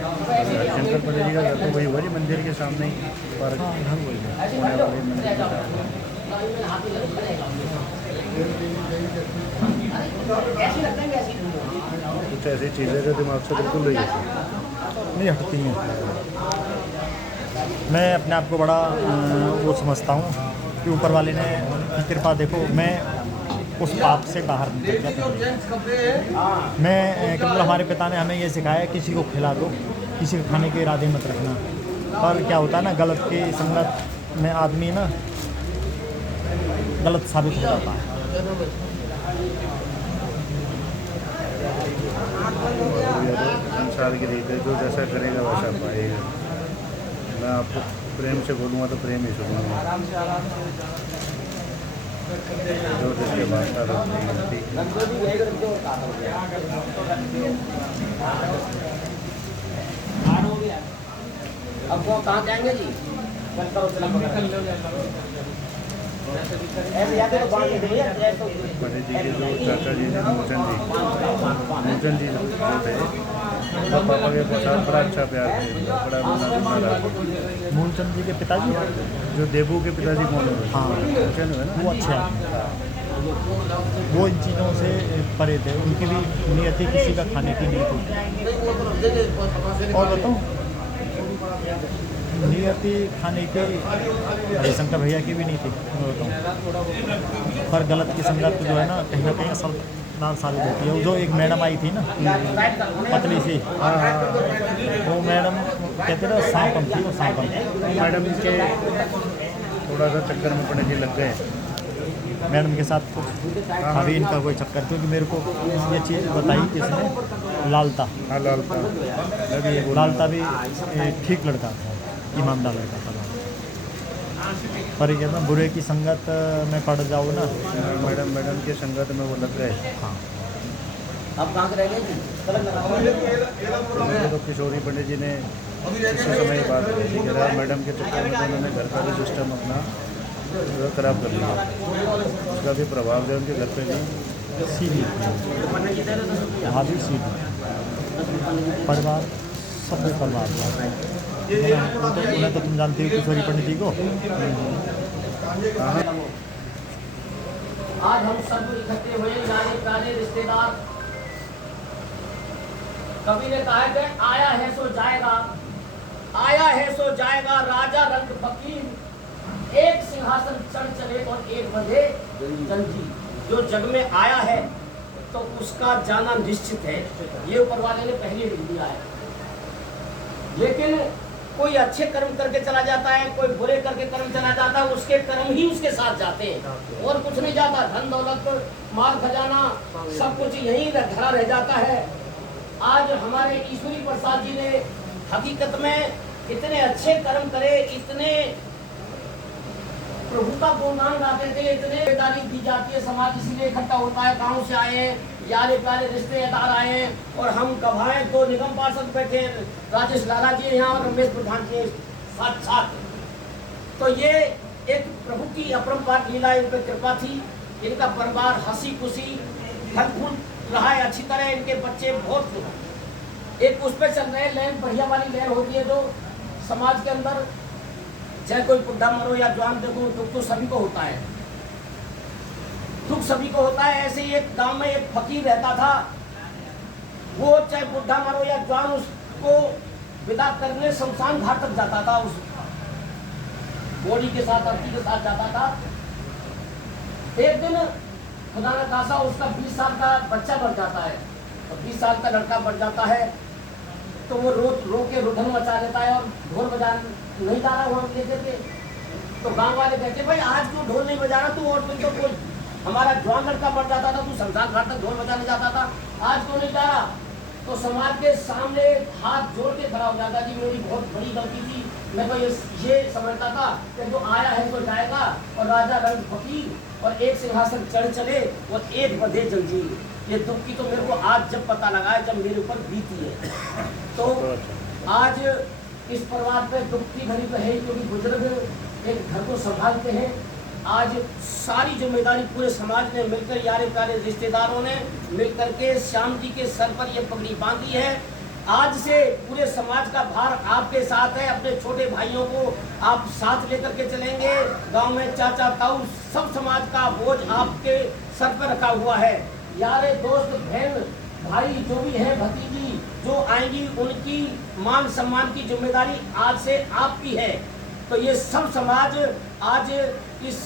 शंकर पंडित जी का घर तो वही हुआ जी, मंदिर के सामने ही पार्क होने वाले मंदिर के सामने। कुछ ऐसी चीज़ें जो दिमाग से बिल्कुल नहीं हटती हैं। मैं अपने आप को बड़ा वो समझता हूँ कि ऊपर वाले ने कृपा, देखो मैं उस पाप से बाहर निकल गया। मैं केवल हमारे पिता ने हमें ये सिखाया, किसी को खिला दो, किसी के खाने के इरादे मत रखना। पर क्या होता है ना, गलत की संगत में आदमी ना गलत साबित हो जाता है। संसार की रीत है, जो जैसा करेगा वैसा पाएगा। मैं आपको प्रेम से बोलूँगा तो प्रेम ही सुनूँगा, जो जिसके वास्ता अब वो कहाँ जाएंगे जी? ऐसे याद है तो बांध देंगे। पंडित जी के जो चाचा जी थे मूलचंद जी जो थे, वो पापा के साथ बड़ा अच्छा प्यार थे, बड़ा मूलचंद जी के पिताजी, जो देबू के पिताजी कौन है? हाँ मूलचंद है ना, वो अच्छे आदमी, वो इन चीज़ों से परे थे। उनकी भी नियति किसी का खाने की नहीं थी। और बताऊँ, नियति खाने की हरिशंकर भैया की भी नहीं थी, मैं बताऊँ। पर गलत की संगत जो है ना कहीं असरदार साबित होती है। वो जो एक मैडम आई थी ना, पतली सी, वो मैडम कहते ना सांपन थी, वो सांपन। मैडम के थोड़ा सा चक्कर में पंडित जी लग गए, मैडम के साथ अभी इनका कोई चक्कर, क्योंकि मेरे को ये चीज़ बताई किसने, लालता। हाँ लालता, लालता भी ठीक लड़का था, ईमानदार लड़का था। पर ये ना बुरे की संगत में पड़ जाओ ना, मैडम के संगत में वो लग गए। हाँ, अब कहाँ रह गए जी? तो किशोरी पंडित जी ने उसी समय बात की थी कि मैडम के चक्कर में तो उन्होंने घर का भी सिस्टम अपना खराब कर लिया, उसका भी प्रभाव है उनके घर पे भी। सीधी भाभी, सीधी परिवार, सब परिवार उन्हें तो तुम जानती हो किशोरी पंडित जी को। आज हम सब इकट्ठे हुए जाने काले रिश्तेदार। कवि ने कहा कि आया है सो जाएगा, आया है सो जाएगा, राजा रंग फकीर, एक सिंहासन चढ़ चले और एक बंधे जंजीर। जो जग में आया है तो उसका जाना निश्चित है, ये ऊपर वाले ने पहले लिख दिया है। लेकिन कोई अच्छे कर्म करके चला जाता है, कोई बुरे करके कर्म चला जाता है, उसके कर्म ही उसके साथ जाते हैं और कुछ नहीं जाता। धन दौलत माल खजाना सब कुछ यहीं धरा रह जाता है। आज हमारे ईश्वरी प्रसाद जी ने हकीकत में इतने अच्छे कर्म करे, इतने प्रभुता को नाम गाते थे, इतने जिम्मेदारी दी जाती है, समाज इसीलिए इकट्ठा होता है। गाँव से आए, यारे प्यारे रिश्तेदार आए और हम कभाएं दो निगम पार्षद बैठे, राजेश लाला जी यहाँ और रमेश प्रधान जी साथ साथ। तो ये एक प्रभु की अपरंपार लीला, इन पर कृपा थी। इनका परिवार हंसी खुशी फल फूल रहा है अच्छी तरह। इनके बच्चे बहुत एक उस पर चल रहे लहर, बढ़िया वाली लहर होती है जो समाज के अंदर, चाहे कोई बुढ़ा मरो या जवान देखो, दुख तो सभी को होता है, दुख सभी को होता है। ऐसे ही एक गांव में एक फकीर रहता था, वो चाहे बुढ़ा मरो या जवान, उसको विदा करने शमशान घाट तक जाता था, उस बॉडी के साथ, अर्थी के साथ जाता था। एक दिन खुदा ने खासा उसका 20 साल का बच्चा बढ़ जाता है, और 20 साल का लड़का बढ़ जाता है, तो वो रो के रुधन मचा लेता है और ढोल बजा नहीं जा रहा वहाँ लेते थे। तो गांव वाले कहते भाई आज क्यों ढोल नहीं बजा रहा तू, और तुम तो कोई हमारा जवान लड़का बढ़ जाता था, तू शमशान घाट तक ढोल बजाने जाता था, आज क्यों नहीं जा रहा? तो समाज के सामने हाथ जोड़ के खड़ा हो जाता, जी मेरी बहुत बड़ी गलती थी, मैं तो ये समझता था कि जो आया है तो जाएगा, और राजा रंग फकीर और एक सिंहासन चढ़ चले और एक बंधे जंजीर। ये दुख की तो मेरे को आज जब पता लगा है, जब मेरे ऊपर बीती है। तो आज इस परिवार पे दुख की घड़ी तो है, क्योंकि बुजुर्ग एक घर को संभालते हैं। आज सारी जिम्मेदारी पूरे समाज ने मिलकर, यारे प्यारे रिश्तेदारों ने मिलकर के श्याम जी के सर पर ये पगड़ी बांधी है। आज से पूरे समाज का भार आपके साथ है। अपने छोटे भाइयों को आप साथ लेकर के चलेंगे। गांव में चाचा ताऊ सब समाज का बोझ आपके सर पर रखा हुआ है। यारे दोस्त बहन भाई जो भी है, भतीजी जो आएंगी, उनकी मान सम्मान की जिम्मेदारी आज से आपकी है। तो ये सब समाज आज इस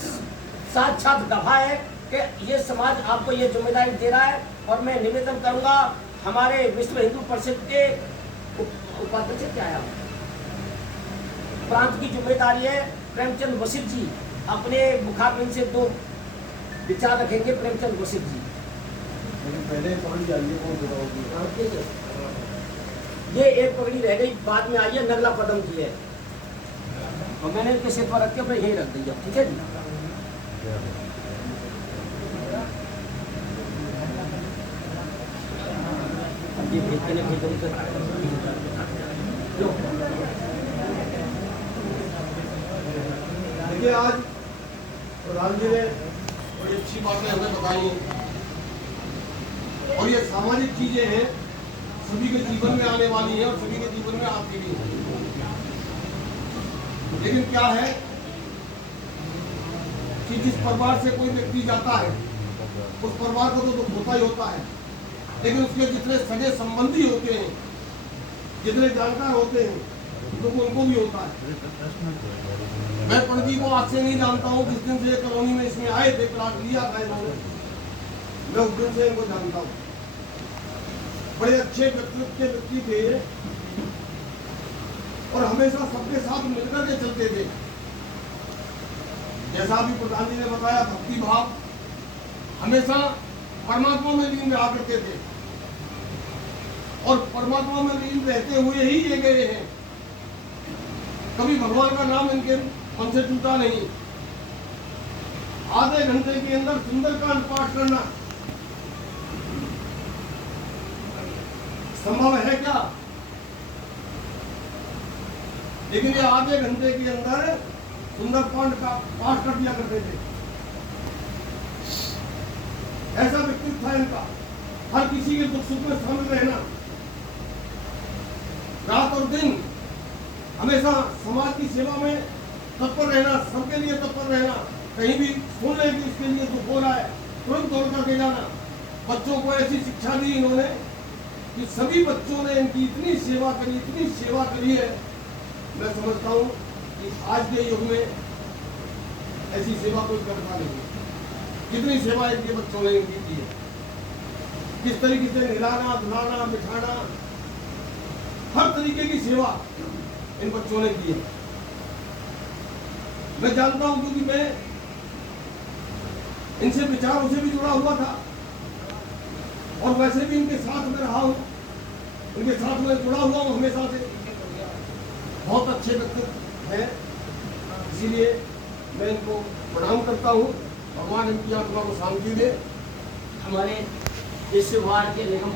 साक्षात गवाह है कि ये समाज आपको ये जिम्मेदारी दे रहा है। और मैं निवेदन करूंगा, हमारे विश्व हिंदू परिषद के उपाध्यक्ष क्या है, प्रांत की जिम्मेदारी है प्रेमचंद वशिष्ठ जी, अपने मुखारबिंद से 2 विचार रखेंगे। प्रेमचंद वशिष्ठ जी, पहले पकड़ी जाइए, कौन जुड़ा होगी? ये एक पगड़ी रह गई, बाद में आई है, नगला पदम की है, और मैंने इनके सिर पर रख के फिर यही रख दिया। ठीक है जी। ये भेजते नहीं भेजते देखिए, आज प्रधान जी ने बड़ी अच्छी बातें हमें बताई और ये सामाजिक चीजें हैं, सभी के जीवन में आने वाली है और सभी के जीवन में आती भी है। लेकिन क्या है कि जिस परिवार से कोई व्यक्ति जाता है उस परिवार को तो दुख होता ही होता है, लेकिन उसके जितने सगे संबंधी होते हैं, जितने जानकार होते हैं, तो उनको भी होता है। मैं पंडित जी को आज से नहीं जानता हूँ, जिस दिन से ये कॉलोनी में इसमें आए थे, प्लाट लिया था इन्होंने, मैं उस दिन से इनको जानता हूँ। बड़े अच्छे व्यक्तित्व के व्यक्ति थे और हमेशा सबके साथ मिलकर के चलते थे। जैसा अभी प्रधान जी ने बताया, भक्ति भाव, हमेशा परमात्मा में लीन रहा करते थे और परमात्मा में लीन रहते हुए ही ये गए हैं। कभी भगवान का नाम इनके मन से टूटा नहीं। आधे घंटे के अंदर सुंदरकांड पाठ करना संभव है क्या? लेकिन ये आधे घंटे के अंदर सुंदरकांड का पाठ कर दिया करते थे। ऐसा व्यक्तित्व था इनका, हर किसी के दुख सुख में शामिल रहना, रात और दिन हमेशा समाज की सेवा में तत्पर रहना, सबके लिए तत्पर रहना। कहीं भी सुन ले कि उसके लिए दुख हो रहा है, तुरंत दौड़ करके जाना। बच्चों को ऐसी शिक्षा दी इन्होंने कि सभी बच्चों ने इनकी इतनी सेवा करी है। मैं समझता हूँ कि आज के युग में ऐसी सेवा कोई करता नहीं। कितनी सेवा इनके बच्चों ने इनकी की है, किस तरीके से नहलाना, धुलाना, बिठाना, हर तरीके की सेवा इन बच्चों ने की है। मैं जानता हूं क्योंकि मैं इनसे विचारों से भी जुड़ा हुआ था और वैसे भी इनके साथ में रहा हूं, इनके साथ में जुड़ा हुआ हूं हमेशा से। बहुत अच्छे व्यक्तित्व हैं, इसीलिए मैं इनको प्रणाम करता हूं। भगवान इनकी आत्मा को शांति दे। हमारे इस वार्ड के निगम